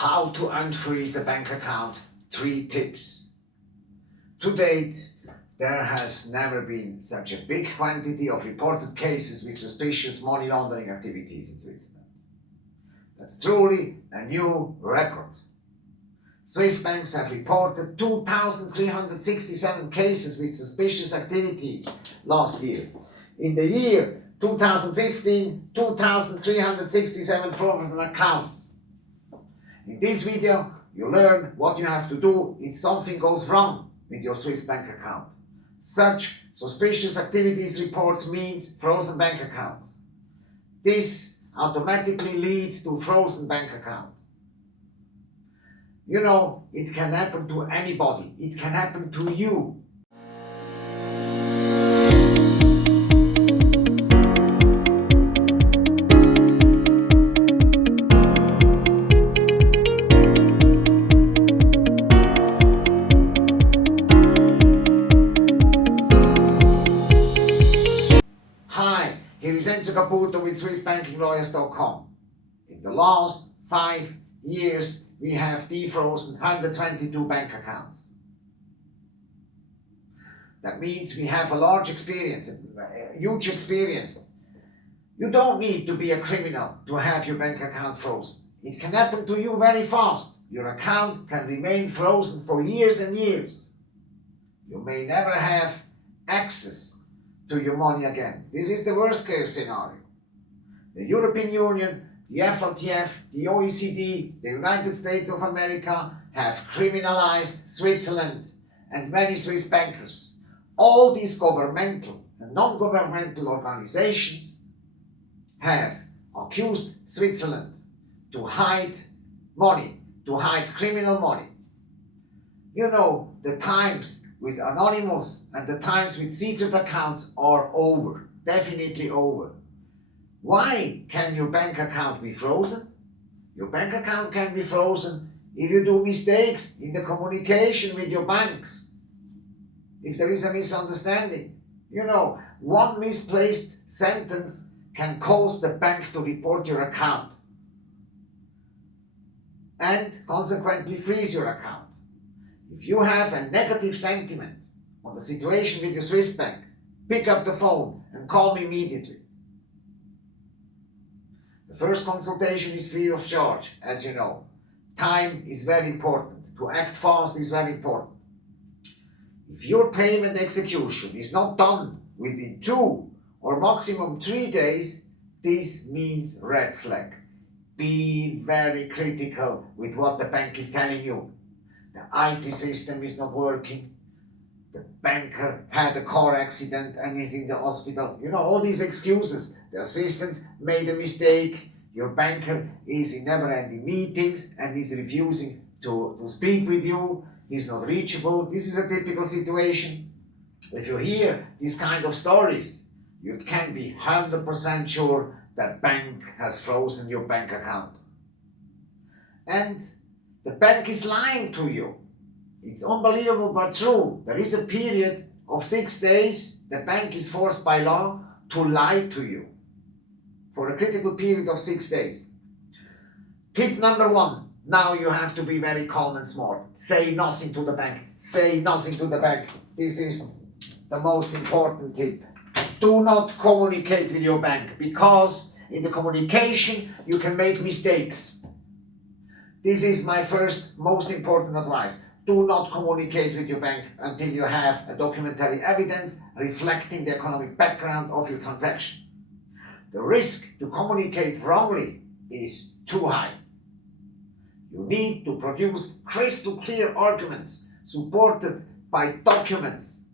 How to unfreeze a bank account, 3 tips. To date, there has never been such a big quantity of reported cases with suspicious money laundering activities in Switzerland. That's truly a new record. Swiss banks have reported 2,367 cases with suspicious activities last year. In the year 2015, 2,367 fraudulent accounts. In this video, you learn what you have to do if something goes wrong with your Swiss bank account. Such suspicious activities reports means frozen bank accounts. This automatically leads to frozen bank account. You know, it can happen to anybody. It can happen to you. Hi, here is Enzo Caputo with SwissBankingLawyers.com. In the last 5 years, we have defrozen 122 bank accounts. That means we have a large experience, a huge experience. You don't need to be a criminal to have your bank account frozen. It can happen to you very fast. Your account can remain frozen for years and years. You may never have access to your money again. This is the worst case scenario. The European Union, the FATF, the OECD, the United States of America have criminalized Switzerland and many Swiss bankers. All these governmental and non-governmental organizations have accused Switzerland to hide money, to hide criminal money. You know, the times with anonymous and the times with secret accounts are over, definitely over. Why can your bank account be frozen? Your bank account can be frozen if you do mistakes in the communication with your banks. If there is a misunderstanding, you know, one misplaced sentence can cause the bank to report your account and consequently freeze your account. If you have a negative sentiment on the situation with your Swiss bank, pick up the phone and call me immediately. The first consultation is free of charge, as you know. Time is very important. To act fast is very important. If your payment execution is not done within 2 or maximum 3 days, this means red flag. Be very critical with what the bank is telling you. The IT system is not working. The banker had a car accident and is in the hospital. You know, all these excuses. The assistant made a mistake. Your banker is in never-ending meetings and is refusing to speak with you. He's not reachable. This is a typical situation. If you hear these kind of stories, you can be 100% sure that bank has frozen your bank account. And the bank is lying to you. It's unbelievable but true. There is a period of 6 days the bank is forced by law to lie to you for a critical period of 6 days. Tip number 1. Now you have to be very calm and smart. Say nothing to the bank. Say nothing to the bank. This is the most important tip. Do not communicate with your bank because in the communication you can make mistakes. This is my first most important advice. Do not communicate with your bank until you have a documentary evidence reflecting the economic background of your transaction. The risk to communicate wrongly is too high. You need to produce crystal clear arguments supported by documents.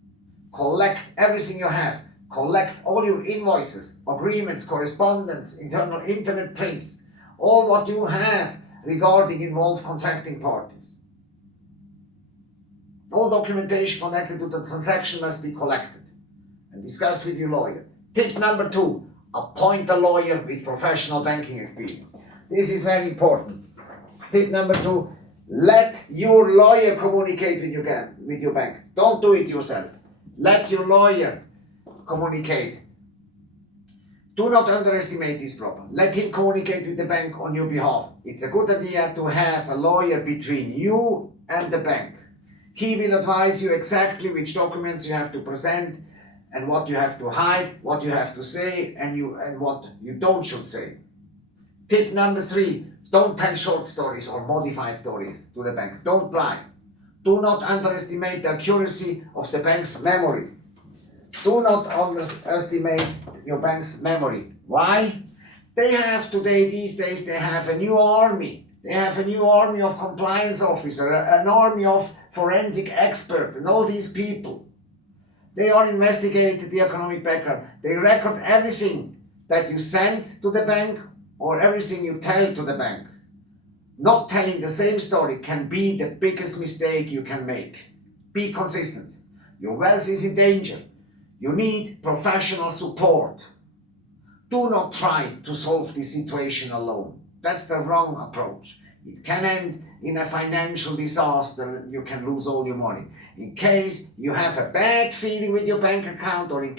Collect everything you have. Collect all your invoices, agreements, correspondence, internal internet prints, all what you have regarding involved contracting parties. All documentation connected to the transaction must be collected and discussed with your lawyer. Tip number 2, appoint a lawyer with professional banking experience. This is very important. Tip number 2, let your lawyer communicate with your bank. Don't do it yourself. Let your lawyer communicate. Do not underestimate this problem. Let him communicate with the bank on your behalf. It's a good idea to have a lawyer between you and the bank. He will advise you exactly which documents you have to present and what you have to hide, what you have to say, and what you don't should say. Tip number 3, don't tell short stories or modified stories to the bank. Don't lie. Do not underestimate the accuracy of the bank's memory. Do not underestimate your bank's memory. Why? They have today, these days, they have a new army. They have a new army of compliance officers, an army of forensic experts, and all these people. They are investigating the economic background. They record everything that you send to the bank or everything you tell to the bank. Not telling the same story can be the biggest mistake you can make. Be consistent. Your wealth is in danger. You need professional support. Do not try to solve this situation alone. That's the wrong approach. It can end in a financial disaster and you can lose all your money. In case you have a bad feeling with your bank account or in